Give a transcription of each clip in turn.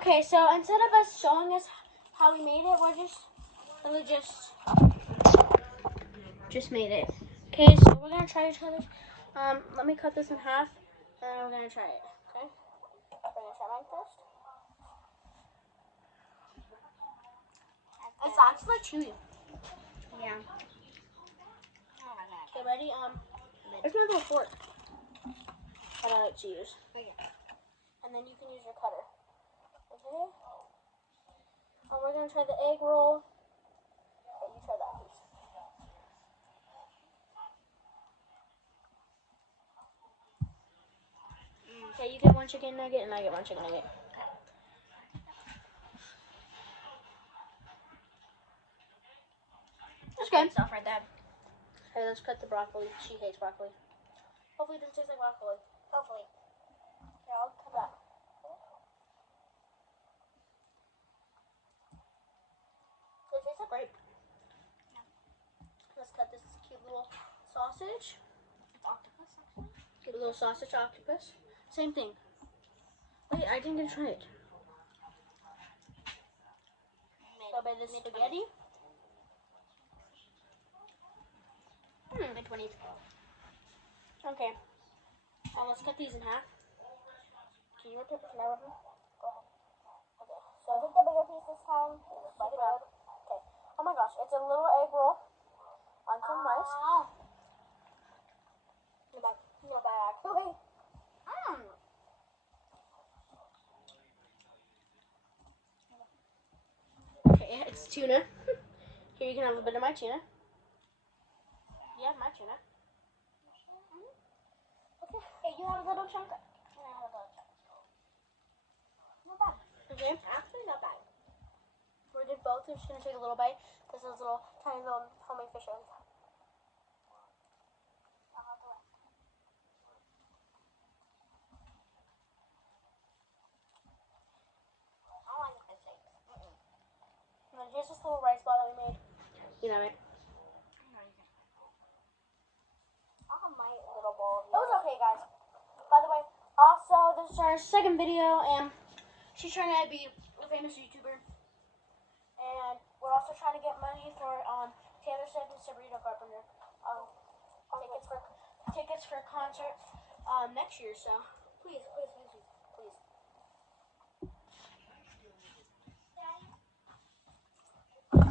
Okay, so instead of us showing us how we made it, we're just made it. Okay, so we're gonna try to try this. Let me cut this in half, and we're gonna try it. Okay, we're gonna try mine first. It's actually chewy. Yeah. Okay, ready? There's my little fork. And I like to use. And then you can use your cutter. Okay. We're gonna try the egg roll. Okay, you try that, please. Okay, you get one chicken nugget, and I get one chicken nugget. That's good. Stuff right there. Okay, let's cut the broccoli. She hates broccoli. Hopefully it doesn't taste like broccoli. Hopefully. Here, I'll cut that. It tastes like grape. Yeah. Let's cut this cute little sausage. It's octopus, actually. Get a little sausage octopus. Same thing. Wait, I didn't get to try it. So by this spaghetti. Mid-20s. Okay. Now let's cut these in half. Can you rip it? Can I rip them? Go ahead. Okay. So I think the bigger piece this time. Bite it out. Okay. Oh my gosh, it's a little egg roll on some rice. Not bad actually. Okay, it's tuna. Here you can have a bit of my tuna. Yeah, my tuna. Okay. Hey, you have a little chunk. And I have a little chunk. Not bad. Okay. Actually, not bad. We're good both. We're just gonna take a little bite. This is little tiny little homemade fish eggs. I don't like the fish eggs. And then here's this little rice ball that we made. You know it. I'll have my little bowl. It was okay, guys. By the way, also this is our second video, and she's trying to be a famous YouTuber. And we're also trying to get money for Taylor Swift and Sabrina Carpenter tickets for concerts next year. So please.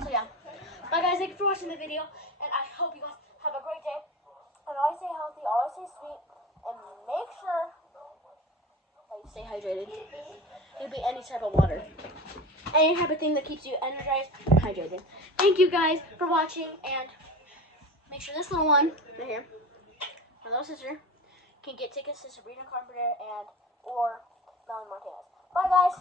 So yeah, bye guys. Thank you for watching the video, and I hope you guys have a great day. And always stay healthy, always stay sweet, and make sure that you stay hydrated. It could be any type of water. Any type of thing that keeps you energized and hydrated. Thank you guys for watching, and make sure this little one right here, my little sister, can get tickets to Sabrina Carpenter or Melanie Martinez. Bye guys.